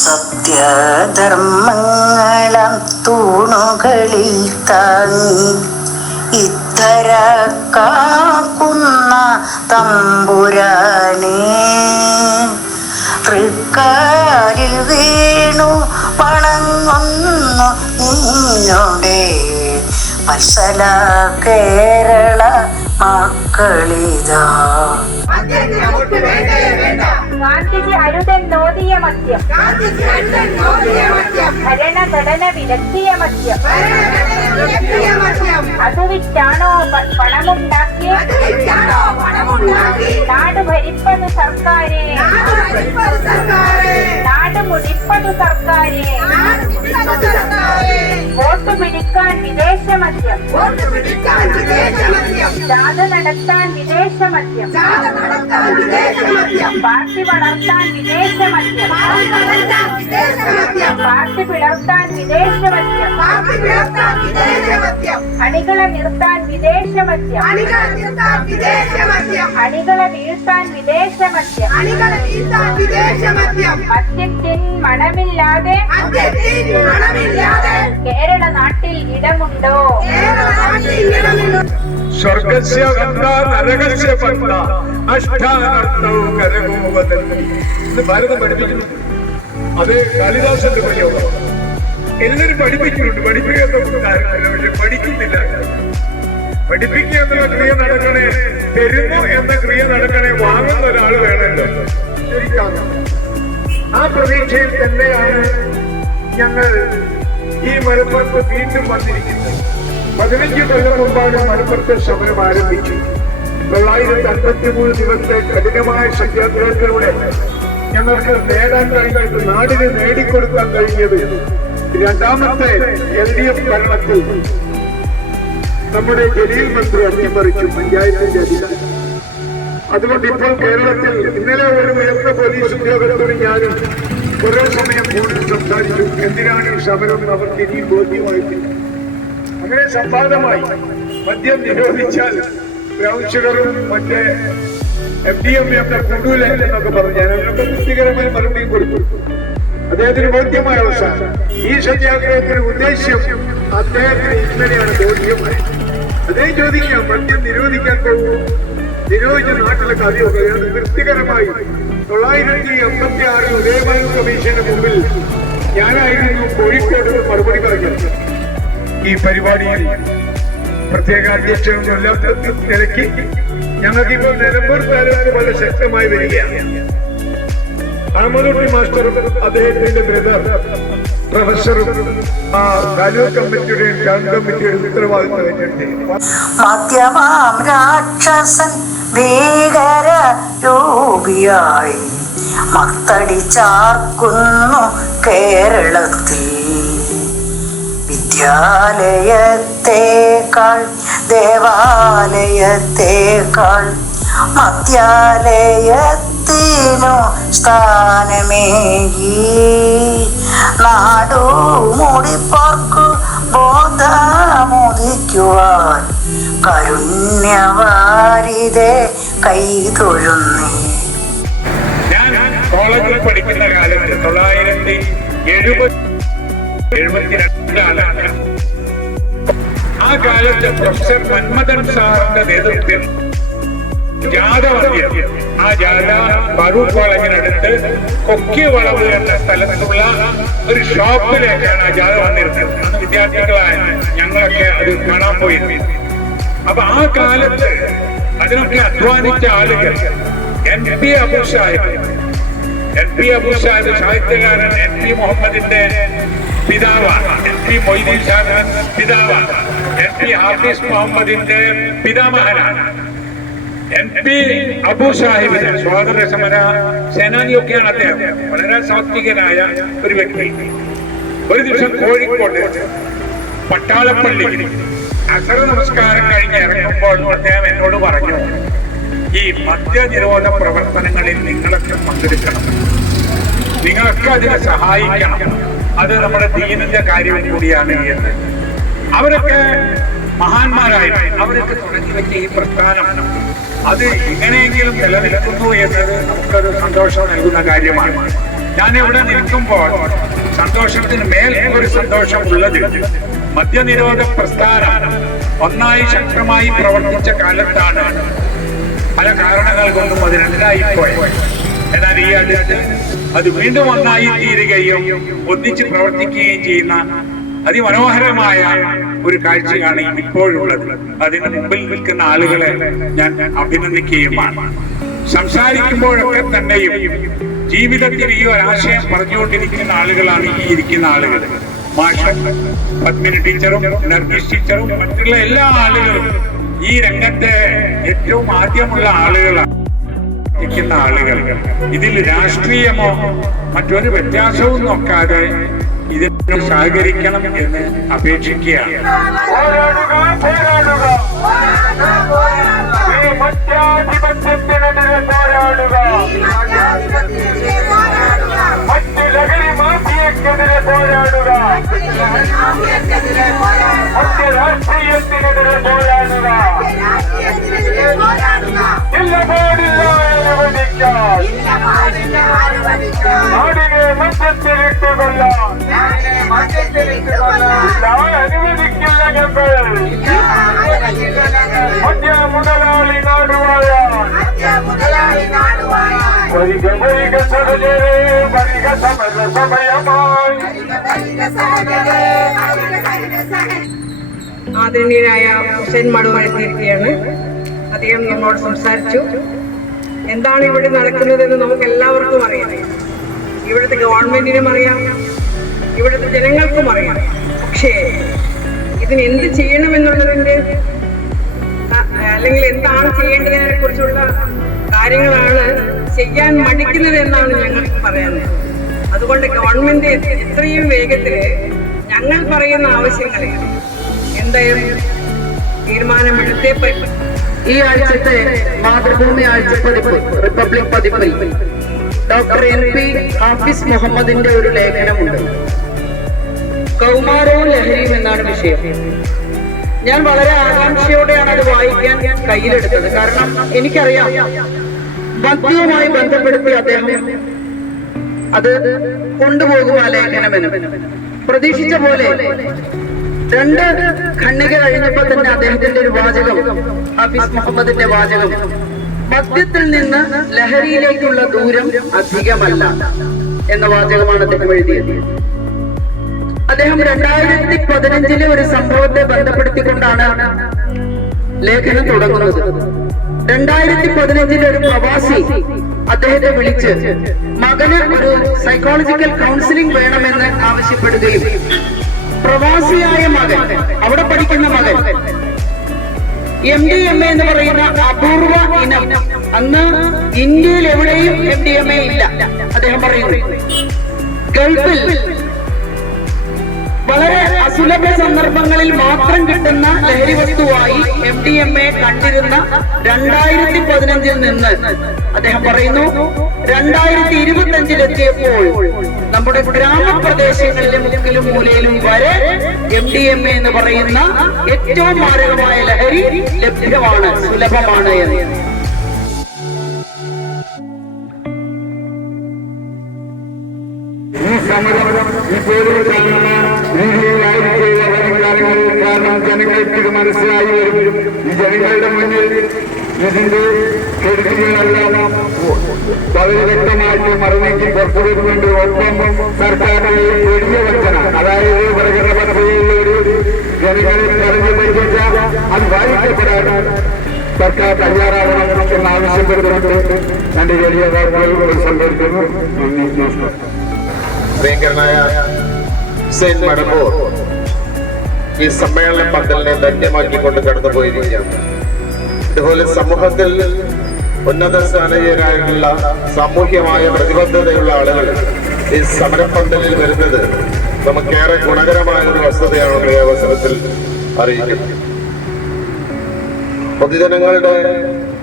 സത്യധർമ്മങ്ങളാം തൂണുകളിൽ താങ്ങി ഇത്തര കാക്കുന്ന തമ്പുരാനേ, തൃക്കാലിൽ വീണു വണങ്ങുന്നു നിന്നോടെ വത്സല കേരള മക്കളിതാ. ഗാന്ധിജി അരുതെന്നോദിയ മദ്യം, ഭരണഘടന വിലക്കിയ മദ്യം, അത് വിറ്റാണോ പണമുണ്ടാക്കിയ നാട് ഭരിപ്പതു സർക്കാരെ, നാട് മുടിപ്പതു സർക്കാരെ, വോട്ട് പിടിക്കാൻ വിദേശ മദ്യം, ജാഥ നടത്താൻ വിദേശ മദ്യം, പാർട്ടി വളർത്താൻ വിദേശ മദ്യം, പാർട്ടി പിളർത്താൻ വിദേശ മദ്യം, അണികളെ നിർത്താൻ വിദേശ മദ്യം, അണികളെ വീഴ്ത്താൻ വിദേശ മദ്യം, മദ്യത്തിൻ മണമില്ലാതെ കേരള നാട്ടിൽ ഇടമുണ്ടോ? സ്വർഗസ്യ ബന്ധ നരകസ്യ ബന്ധ അഷ്ടാനർത്ഥവും കരകോപതന്തി എന്ന് ഭാരതം പഠിപ്പിക്കുന്നു. അത് കാളിദാസന്റെ പ്രയോഗം. എല്ലാവരും പഠിപ്പിക്കുന്നുണ്ട്, പഠിപ്പിക്കാത്ത കാര്യമില്ല, പക്ഷെ പഠിക്കുന്നില്ല. പഠിപ്പിക്കുക എന്നുള്ള ക്രിയ നടക്കണേ, തരുന്നു എന്ന ക്രിയ നടക്കണേ, വാങ്ങുന്ന ഒരാൾ വേണമല്ലോ. ആ പ്രതീക്ഷയിൽ തന്നെയാണ് ഞങ്ങൾ ഈ മലപ്പുറത്ത് വീണ്ടും വന്നിരിക്കുന്നത്. 15 കൊല്ലം മുമ്പാണ് മലപ്പുറത്ത് സമരം ആരംഭിച്ചു. 953 ദിവസത്തെ കഠിനമായ സത്യാഗ്രഹത്തിലൂടെ ഞങ്ങൾക്ക് നേടാൻ കഴിഞ്ഞത്, നാടിന് നേടിക്കൊടുക്കാൻ കഴിഞ്ഞത് രണ്ടാമത്തെ LDF ഭരണത്തിൽ നമ്മുടെ ജലീൽ മന്ത്രി അട്ടിമറിച്ചു പഞ്ചായത്തിന്റെ അധികാരം. അതുകൊണ്ട് ഇപ്പോൾ കേരളത്തിൽ ഇന്നലെ ഒരു ഉയർന്ന പോലീസ് ഉദ്യോഗത്തോട് ഞാനും ഓരോ സമയം ഫോണിൽ സംസാരിച്ചു. എന്തിനാണ് ഈ സമരം അവർക്ക് ഇനിയും ബോധ്യമായിട്ടില്ല. അങ്ങനെ സംവാദമായി മദ്യം നിരോധിച്ചാൽ ബ്രൗൺ ഷുഗറും മറ്റേ FDM കൊണ്ടൂല എന്നൊക്കെ പറഞ്ഞു. ഞാൻ അതിനൊക്കെ തൃപ്തികരമായ മറുപടിയും കൊടുത്തു. അദ്ദേഹത്തിന് ബോധ്യമായ അവസാനം ഈ സത്യാഗ്രഹത്തിന് ഉദ്ദേശ്യം അദ്ദേഹത്തിന് ഇന്നലെയാണ് ബോധ്യമായത്. അതേ ചോദിക്കാം, മദ്യം നിരോധിക്കാൻ പോകും, നിരോധിച്ച നാട്ടിലെ കാര്യമൊക്കെ തൃപ്തികരമായി 986 ഉദയഭാനു കമ്മീഷന് മുമ്പിൽ ഞാനായിരുന്നു കോഴിക്കോട് മറുപടി പറഞ്ഞത്. ഈ പരിപാടിയിൽ പ്രത്യേക അധ്യക്ഷനൊന്നുമില്ലാത്ത നിലയ്ക്ക് ഞങ്ങൾക്കിപ്പോൾ നിലമ്പൂർ താലൂക്ക് വളരെ ശക്തമായി വരികയാണ്. അഹമ്മദുട്ടി മാസ്റ്ററും അദ്ദേഹത്തിന്റെ ബ്രദർ പ്രൊഫസറും ആ താലൂക്ക് കമ്മിറ്റിയുടെയും ടൗൺ കമ്മിറ്റിയുടെ ഉത്തരവാദിത്വം ഏറ്റെടുത്തിട്ടുണ്ട്. മദ്യമാം രാക്ഷസൻ ഭീകര രൂപിയായി മത്തടിച്ചാർക്കുന്നു കേരളത്തിൽ. വിദ്യാലയത്തേക്കാൾ ദേവാലയത്തേക്കാൾ മദ്യാലയത്തിനു സ്ഥാനമേകി നാടു മൂടിപ്പോർക്കു ബോധമുദിക്കുവാൻ കാരുണ്യവാരിതെ കൈതൊഴുന്നേ. ഞാൻ കോളേജിൽ പഠിക്കുന്ന കാലത്ത് 1972 ആ കാലത്ത് പ്രൊഫസർ മന്മഥൻ സാറിന്റെ നേതൃത്വത്തിൽ ജാഥ വന്നിരുന്നു. ആ ജാഥ ഫറൂഖ് കോളേജിനടുത്ത് കൊക്കിവളവ് എന്ന സ്ഥലത്തുള്ള ഒരു ഷോപ്പിലേക്കാണ് ആ ജാഥ വന്നിരുന്നത്. അന്ന് വിദ്യാർത്ഥികളായ ഞങ്ങളൊക്കെ അത് കാണാൻ പോയിരുന്നു. അപ്പൊ ആ കാലത്ത് അതിനൊക്കെ അധ്വാനിച്ച ആളുകൾ NP അബു സാഹിബ് സാഹിത്യകാരൻ NP മുഹമ്മദിന്റെ പിതാവാണ്, NP മൊയ്തീൻ സാഹിബ് പിതാവാണ്, NP ഹാഫിസ് മുഹമ്മദിന്റെ പിതാമഹനാണ്. NP അബു സാഹിബിന് സ്വാതന്ത്ര്യ സമര സേനാനിയൊക്കെയാണ് അദ്ദേഹം. വളരെ സാത്വികനായ ഒരു വ്യക്തി. ഒരു ദിവസം കോഴിക്കോട് പട്ടാളപ്പള്ളി അസർ നമസ്കാരം കഴിഞ്ഞ് ഇറങ്ങുമ്പോൾ അദ്ദേഹം എന്നോട് പറഞ്ഞു, ഈ മദ്യനിരോധ പ്രവർത്തനങ്ങളിൽ നിങ്ങളൊക്കെ പങ്കെടുക്കണം, നിങ്ങളൊക്കെ അതിനെ സഹായിക്കണം, അത് നമ്മുടെ ദീനിന്റെ കാര്യം കൂടിയാണ് എന്ന്. അവരൊക്കെ മഹാന്മാരായിരുന്നു. അവരൊക്കെ തുടങ്ങി വെച്ച ഈ പ്രസ്ഥാനം അത് എങ്ങനെയെങ്കിലും നിലനിൽക്കുന്നു എന്നത് നമുക്കൊരു സന്തോഷം നൽകുന്ന കാര്യമാണ്. ഞാൻ ഇവിടെ നിൽക്കുമ്പോൾ സന്തോഷത്തിന് മേൽ ഒരു സന്തോഷമുള്ളത് മദ്യനിരോധ പ്രസ്ഥാനം ഒന്നായി ശക്തമായി പ്രവർത്തിച്ച കാലത്താണ് പല കാരണങ്ങൾ കൊണ്ടും അത് രണ്ടായിപ്പോയി. എന്നാൽ ഈ അടുത്ത് അത് വീണ്ടും ഒന്നായി തീരുകയും ഒന്നിച്ച് പ്രവർത്തിക്കുകയും ചെയ്യുന്ന അതിമനോഹരമായ ഒരു കാഴ്ചയാണ് ഇപ്പോഴുള്ളത്. അതിന് മുമ്പിൽ നിൽക്കുന്ന ആളുകളെ ഞാൻ അഭിനന്ദിക്കുകയുമാണ്. സംസാരിക്കുമ്പോഴൊക്കെ തന്നെയും ജീവിതത്തിൽ ഈ ഒരാശയം പറഞ്ഞുകൊണ്ടിരിക്കുന്ന ആളുകളാണ് ഈ ഇരിക്കുന്ന ആളുകൾ. മാഷും പത്മിനി ടീച്ചറും നർഗീസ് ടീച്ചറും മറ്റുള്ള എല്ലാ ആളുകളും ഈ രംഗത്തെ ഏറ്റവും ആദ്യമുള്ള ആളുകളാണ് ഇരിക്കുന്ന ആളുകൾ. ഇതിൽ രാഷ്ട്രീയമോ മറ്റൊരു വ്യത്യാസവും നോക്കാതെ ഇതിന് സഹകരിക്കണം എന്ന് അപേക്ഷിക്കുകയാണ്. മറ്റ് ലഹരി മാഫിയക്കെതിരെ പോരാടുക, മറ്റ് രാഷ്ട്രീയത്തിനെതിരെ പോരാടുക. ഇല്ല പാടില്ല അനുവദിക്കാൻ, നാടിനെ മധ്യത്തിലിട്ട് കൊല്ലാൻ അനുവദിക്കില്ല ഞങ്ങൾ. മദ്യ മുതലാളി നാടുവാഴാൻ വരിക വരിക സഹജരേ, വരിക സമര സമയമായി. ആദരണീയനായ ഹുസൈൻ മടവൂർ എത്തിയിരിക്കുകയാണ്. അദ്ദേഹം നമ്മോട് സംസാരിച്ചു. എന്താണ് ഇവിടെ നടക്കുന്നതെന്ന് നമുക്ക് എല്ലാവർക്കും അറിയാം. ഇവിടുത്തെ ഗവൺമെന്റിനും അറിയാം, ഇവിടുത്തെ ജനങ്ങൾക്കും അറിയാം. പക്ഷേ ഇതിന് എന്ത് ചെയ്യണമെന്നുള്ളതിൻ്റെ അല്ലെങ്കിൽ എന്താണ് ചെയ്യേണ്ടതിനെ കുറിച്ചുള്ള കാര്യങ്ങളാണ് ചെയ്യാൻ മടിക്കുന്നത് എന്നാണ് ഞങ്ങൾക്ക് പറയാനുള്ളത്. അതുകൊണ്ട് ഗവൺമെന്റ് എത്രയും വേഗത്തിൽ ഞങ്ങൾ പറയുന്ന ആവശ്യങ്ങളെ എന്തായാലും തീരുമാനമെടുത്തേ പറ്റും. ഈ ആഴ്ചത്തെ മാതൃഭൂമി ആഴ്ചപ്പതിപ്പ് റിപ്പബ്ലിക് പതിപ്പിൽ ഡോക്ടർ MP ഹാഫിസ് മുഹമ്മദിന്റെ ഒരു ലേഖനമുണ്ട്. കൗമാരവും ലഹരിയും എന്നാണ് വിഷയം. ഞാൻ വളരെ ആകാംക്ഷയോടെയാണ് അത് വായിക്കാൻ കയ്യിലെടുത്തത്. കാരണം എനിക്കറിയാം മദ്യവുമായി ബന്ധപ്പെടുത്തി അദ്ദേഹം അത് കൊണ്ടുപോകും ആ ലേഖനമെന്ന്. പ്രതീക്ഷിച്ച പോലെ 2 ഖണ്ഡിക കഴിഞ്ഞപ്പോൾ തന്നെ അദ്ദേഹത്തിന്റെ ഒരു വാചകം, ഹാഫിസ് മുഹമ്മദിന്റെ വാചകം, മദ്യത്തിൽ നിന്ന് ലഹരിയിലേക്കുള്ള ദൂരം അധികമല്ല എന്ന വാചകമാണ് അദ്ദേഹം എഴുതിയത്. അദ്ദേഹം 2015 ഒരു സംഭവത്തെ ബന്ധപ്പെടുത്തിക്കൊണ്ടാണ് ലേഖനം തുടങ്ങുന്നത്. 2015 ഒരു പ്രവാസി അദ്ദേഹത്തെ വിളിച്ച് മകന് ഒരു സൈക്കോളജിക്കൽ കൗൺസിലിംഗ് വേണമെന്ന് ആവശ്യപ്പെടുകയും പ്രവാസിയായ മകൻ, അവിടെ പഠിക്കുന്ന മകൻ, MDMA എന്ന് പറയുന്ന അപൂർവ ഇനം, അന്ന് ഇന്ത്യയിൽ എവിടെയും MDMA ഇല്ല അദ്ദേഹം പറയുന്നു. ഗൾഫിൽ വളരെ അസുലഭ സന്ദർഭങ്ങളിൽ മാത്രം കിട്ടുന്ന ലഹരി വസ്തുവായി MDMA കണ്ടിരുന്ന 2015 നിന്ന് അദ്ദേഹം പറയുന്നു 2025 നമ്മുടെ ഗ്രാമപ്രദേശങ്ങളിലെ മുക്കിലും മൂലയിലും വരെ MDMA എന്ന് പറയുന്ന ഏറ്റവും മാരകമായ ലഹരി ലഭ്യമാണ്, സുലഭമാണ് എന്ന്. ഈ സമരം ഇപ്പോഴും കാണുന്ന രീതിയിലായിരിക്കും വരും കാലങ്ങളിൽ. കാരണം ജനങ്ങൾക്ക് ഇത് മനസ്സിലായി വരും. ഈ ജനങ്ങളുടെ മുന്നിൽ ഇതിന്റെ കെടുതികളെല്ലാം വളരെ വ്യക്തമായിട്ട് മറന്നേക്ക് പുറത്തുവരുന്നുണ്ട്. ഒപ്പം സർക്കാരിന്റെ വലിയ വഞ്ചന, അതായത് പ്രകടന പത്രികയിലൂടെ ജനങ്ങളിൽ പറഞ്ഞു പറ്റിച്ച അത് വായിക്കപ്പെടാൻ സർക്കാർ തയ്യാറാകണം എന്ന് ആവശ്യപ്പെടുന്നുണ്ട്. എന്റെ വലിയ വാർത്തകൾ സംഭവിക്കുന്നു. നമസ്കാരം. പ്രിയങ്കരനായ ഹുസൈൻ മടവൂർ ഈ സമ്മേളന പന്തലിനെ ധന്യമാക്കിക്കൊണ്ട് കടന്നുപോയിരിക്കുകയാണ്. ഇതുപോലെ സമൂഹത്തിൽ ഉന്നത സ്ഥാനീയരായുള്ള സാമൂഹ്യമായ പ്രതിബദ്ധതയുള്ള ആളുകൾ ഈ സമരപ്പന്തലിൽ വരുന്നത് നമുക്കേറെ ഗുണകരമായ ഒരു വസ്തുതയാണെന്ന് ഈ അവസരത്തിൽ അറിയിക്കുന്നു. പൊതുജനങ്ങളുടെ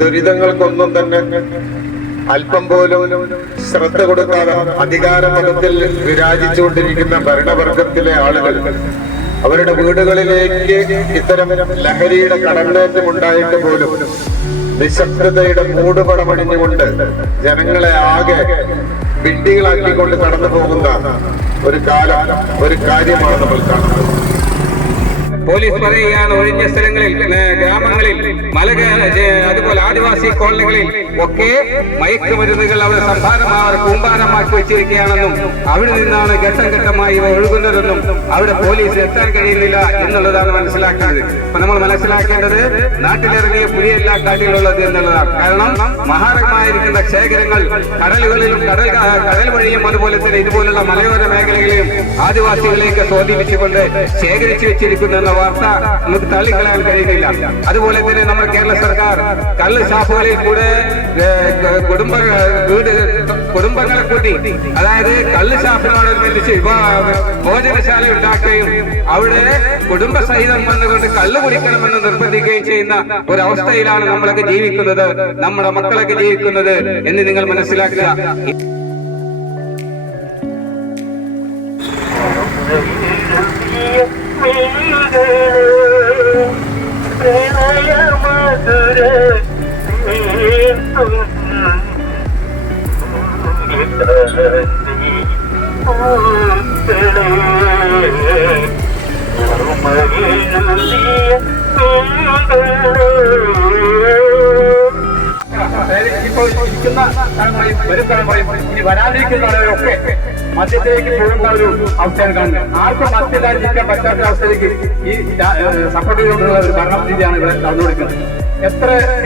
ദുരിതങ്ങൾക്കൊന്നും തന്നെ അല്പം പോലും ശ്രദ്ധ കൊടുക്കാതെ അധികാരപദത്തിൽ വിരാജിച്ചുകൊണ്ടിരിക്കുന്ന ഭരണവർഗത്തിലെ ആളുകൾ അവരുടെ വീടുകളിലേക്ക് ഇത്തരം ലഹരിയുടെ കടന്നേറ്റം ഉണ്ടായിട്ട് പോലും നിശബ്ദതയുടെ മൂടുപടമണിഞ്ഞുകൊണ്ട് ജനങ്ങളെ ആകെ വിഡ്ഢികളാക്കിക്കൊണ്ട് കടന്നു പോകുന്ന ഒരു കാര്യമാണ് നമ്മൾ കാണുന്നത്. പോലീസ് പറയുകയാണ് ഒഴിഞ്ഞ സ്ഥലങ്ങളിൽ, ഗ്രാമങ്ങളിൽ, അതുപോലെ ആദിവാസി കോളനികളിൽ ഒക്കെ മയക്കുമരുന്നുകൾ അവർ കൂമ്പാരമാക്കി വെച്ചിരിക്കുകയാണെന്നും അവിടെ നിന്നാണ് ഘട്ടം ഘട്ടമായി ഇവ ഒഴുകുന്നതെന്നും അവിടെ പോലീസ് എത്താൻ കഴിയുന്നില്ല എന്നുള്ളതാണ് മനസ്സിലാക്കേണ്ടത്. അപ്പൊ നമ്മൾ മനസ്സിലാക്കേണ്ടത് നാട്ടിലിറങ്ങിയ പുലിയല്ല കാട്ടിലുള്ളത് എന്നുള്ളതാണ്. കാരണം മഹാരമായിരിക്കുന്ന ശേഖരങ്ങൾ കടലുകളിലും കടൽ വഴിയും അതുപോലെ തന്നെ ഇതുപോലുള്ള മലയോര മേഖലകളെയും ആദിവാസികളെയൊക്കെ സ്വാധീനിച്ചുകൊണ്ട് ശേഖരിച്ചു വെച്ചിരിക്കുന്ന വാർത്ത നമുക്ക് തള്ളിക്കളയാൻ കഴിയുന്നില്ല. അതുപോലെ തന്നെ നമ്മുടെ കേരള സർക്കാർ കള്ള് ഷാപ്പുകളിൽ കൂടെ കുടുംബങ്ങളെ കൂട്ടി, അതായത് കള്ള് ഷാപ്പിനോടനുബന്ധിച്ച് ഭോജനശാല ഉണ്ടാക്കുകയും അവിടെ കുടുംബസഹിതം വന്നുകൊണ്ട് കള്ള് കുടിക്കണമെന്ന് നിർബന്ധിക്കുകയും ചെയ്യുന്ന ഒരവസ്ഥയിലാണ് നമ്മളൊക്കെ ജീവിക്കുന്നത്, നമ്മുടെ മക്കളൊക്കെ ജീവിക്കുന്നത് എന്ന് നിങ്ങൾ മനസ്സിലാക്കുക. ഇപ്പോൾ ഇരിക്കുന്ന തലമുറയും വരും തലമുറയും ഇനി വരാതിരിക്കുന്നവരൊക്കെ മദ്യത്തിലേക്ക് പോകുന്ന ഒരു അവസ്ഥയാണ് കാണുന്നത്. ആർക്കും മദ്യത്തിലായിരിക്കാൻ പറ്റാത്ത അവസ്ഥയിലേക്ക് ഈ സപ്പോർട്ട് ചെയ്തുകൊണ്ടുള്ള ഒരു ഭരണരീതിയാണ് ഇവിടെ നടന്നുകൊടുക്കുന്നത്.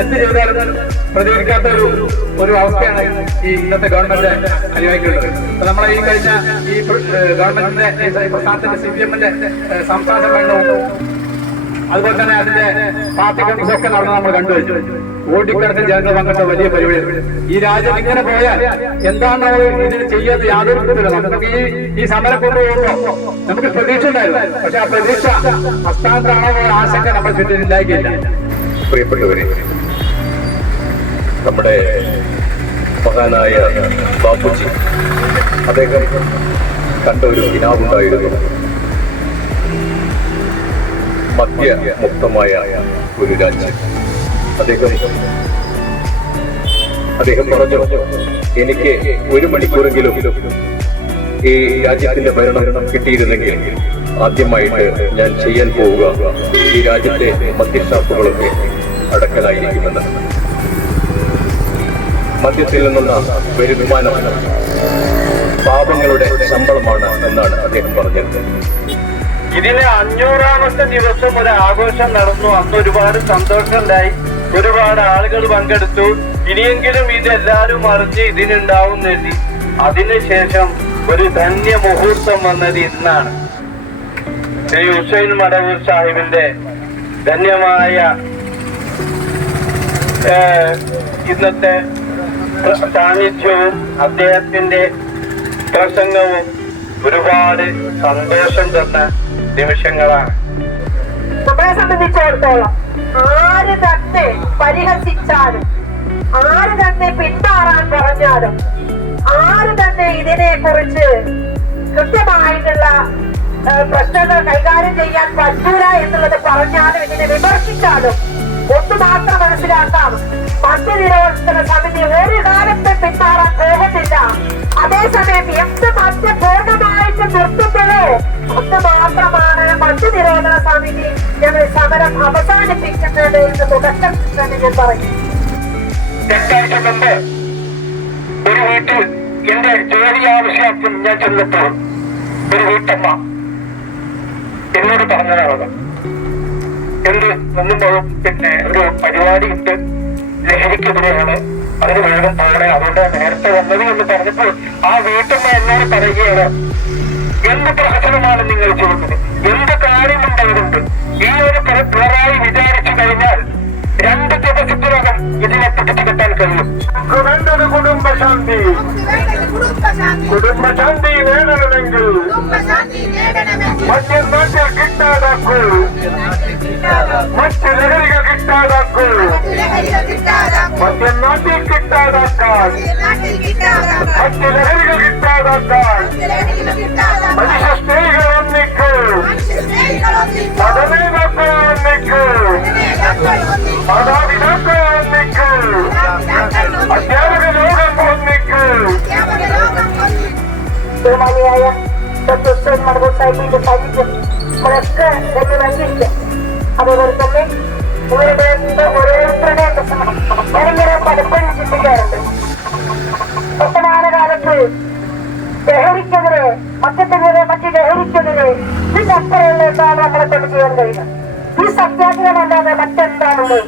എന്ത് ചെയ്താലും പ്രതികരിക്കാത്ത ഒരു അവസ്ഥയാണ് ഈ ഇന്നത്തെ ഗവൺമെന്റ് അനുഭവിക്കുന്നത്. അപ്പൊ നമ്മളെ ഈ കഴിഞ്ഞ ഈ ഗവൺമെന്റിന്റെ പ്രസ്ഥാനത്തിന്റെ CPM-ന്റെ സംസ്ഥാന സമ്മേളനവും അതുപോലെ തന്നെ അതിന്റെ പാർട്ടി കോൺഗ്രസ് നടന്ന് നമ്മൾ കണ്ടുവച്ചു. കോടിക്കണക്കിന് ജനങ്ങൾ പങ്കെടുത്ത വലിയ പരിപാടി. ഈ രാജ്യം ഇങ്ങനെ പോയാൽ എന്താണ് ഇതിന് ചെയ്യാതെ യാതൊരു ബുദ്ധിമില്ല. നമുക്ക് ഈ സമരം കൊണ്ടുപോകുമ്പോ നമുക്ക് പ്രതീക്ഷ ഉണ്ടായിരുന്നു. പക്ഷെ ആ പ്രതീക്ഷ അസ്ഥാനത്താണോ ആശങ്ക നമ്മൾ ചുറ്റും ഉണ്ടാക്കിയില്ല. പ്രിയപ്പെട്ടവരെ, നമ്മുടെ മഹാനായ ബാപ്പുജി അദ്ദേഹം കണ്ട ഒരു കിനാവുണ്ടായിരുന്നു. മദ്യമുക്തമായ ഒരു രാജ്യം. അദ്ദേഹം പറഞ്ഞു, എനിക്ക് 1 മണിക്കൂറെങ്കിലും ഈ രാജ്യത്തിന്റെ ഭരണം കിട്ടിയിരുന്നെങ്കിൽ ആദ്യമായിട്ട് ഞാൻ ചെയ്യാൻ പോവുക ഈ രാജ്യത്തെ മദ്യഷാപ്പുകളൊക്കെ അടക്കലായിരിക്കുമെന്ന്. മദ്യത്തിൽ നിന്നുള്ള വരുമാനം പാപങ്ങളുടെ ശമ്പളമാണ് എന്നാണ് അദ്ദേഹം പറഞ്ഞത്. ഇതിന് 500ാമത്തെ ദിവസം ഒരു ആഘോഷം നടന്നു. അന്ന് ഒരുപാട് സന്തോഷമുണ്ടായി, ഒരുപാട് ആളുകൾ പങ്കെടുത്തു. ഇനിയെങ്കിലും ഇതെല്ലാവരും അറിഞ്ഞ് ഇതിനുണ്ടാവുന്നത്. അതിനുശേഷം ഒരു ധന്യ മുഹൂർത്തം വന്നത് ഇന്നാണ്. ശ്രീ ഹുസൈൻ മടവൂർ സാഹിബിന്റെ ധന്യമായ ഇന്നത്തെ സാന്നിധ്യവും അദ്ദേഹത്തിന്റെ പ്രസംഗവും ഒരുപാട് സന്തോഷം തന്ന നിമിഷങ്ങളാണ്. നമ്മളെ സംബന്ധിച്ചിടത്തോളം ആര് തന്നെ പരിഹസിച്ചാലും, ആര് തന്നെ പിന്മാറാൻ പറഞ്ഞാലും, ആര് തന്നെ ഇതിനെ കുറിച്ച് കൃത്യമായിട്ടുള്ള പ്രശ്നങ്ങൾ കൈകാര്യം ചെയ്യാൻ പറ്റൂല എന്നുള്ളത് പറഞ്ഞാലും, ഇതിനെ വിമർശിച്ചാലും ഒന്ന് മാത്രം മനസ്സിലാക്കാം, മദ്യനിരോധന സമിതി ഒരു കാലത്തും പിന്മാറാൻ പോകുന്നില്ല. അതേസമയം എന്ത് മദ്യ പൂർണ്ണമായിട്ട് നിർത്തുമ്പോഴോ ഒന്ന് മാത്രമാണ് മദ്യനിരോധന സമിതി ഞങ്ങൾ സമരം അവസാനിപ്പിക്കുന്നത് എന്ന് തുടക്കം തന്നെ ഞാൻ പറയും. രണ്ടാഴ്ച മുമ്പ് ഒരു വീട്ടിൽ എന്റെ ജോലി ആവശ്യത്തിന് ഞാൻ ചെന്നപ്പോൾ ഒരു വീട്ടമ്മ എന്നോട് പറഞ്ഞതാണ്, എന്ത് ഒന്നും പിന്നെ ഒരു പരിപാടി ഇട്ട് ലഹരിക്കെതിരെയാണ്, അതിന് വേഗം പോകണേ, അതുകൊണ്ട് നേരത്തെ വന്നത് എന്ന് പറഞ്ഞപ്പോൾ ആ വീട്ടമ്മ എന്നോട് പറയുകയാണ്, എന്ത് പ്രഹസനമാണ് നിങ്ങൾ ചെയ്യുന്നത്, എന്ത് കാര്യമുണ്ടായതുണ്ട്, ഈ ഒരു പോരായി വിചാരിച്ചു കഴിഞ്ഞാൽ 2 ദിവസത്തിനകം ഇതിനെ പിടിച്ചെടുക്കാൻ കഴിയും. വേണ്ടത് കുടുംബശാന്തി. കുടുംബശാന്തി നേടണമെങ്കിൽ മദ്യം നാട്ടിൽ കിട്ടാതാക്കൂ, മറ്റ് ലഹരികൾ കിട്ടാതാക്കൂ, മദ്യം നാട്ടിൽ കിട്ടാതാക്കാൻ, മറ്റ് ലഹരികൾ കിട്ടാതാക്കാൻ മനുഷ്യ സ്ത്രീകൾ ഒന്നിക്കൂ, മതനേതാക്കൾ ഒന്നിക്കൂ, മാതാപിതാക്കൾ ഒന്നിക്കൂ, സൊസൈറ്റിയിൽ പഠിക്കും നമ്മളൊക്കെ ഒന്ന് നന്ദിക്കുക. അതുപോലെ തന്നെ ഇവരുടെ ഓരോരുത്തരുടെ ഞാനിങ്ങനെ പലപ്പോഴും ചിന്തിക്കാറുണ്ട്. വർത്തമാനകാലത്ത് ലഹരിക്കെതിരെ മദ്യത്തിനെതിരെ മറ്റ് ലഹരിക്കെതിരെ ഇതിനപ്പുറമുള്ള എന്താണ് നമ്മളെ കൊണ്ട് ചെയ്യാൻ കഴിയുന്നത്? ഈ സത്യാഗ്രഹമല്ലാതെ മറ്റെന്താണുള്ളത്?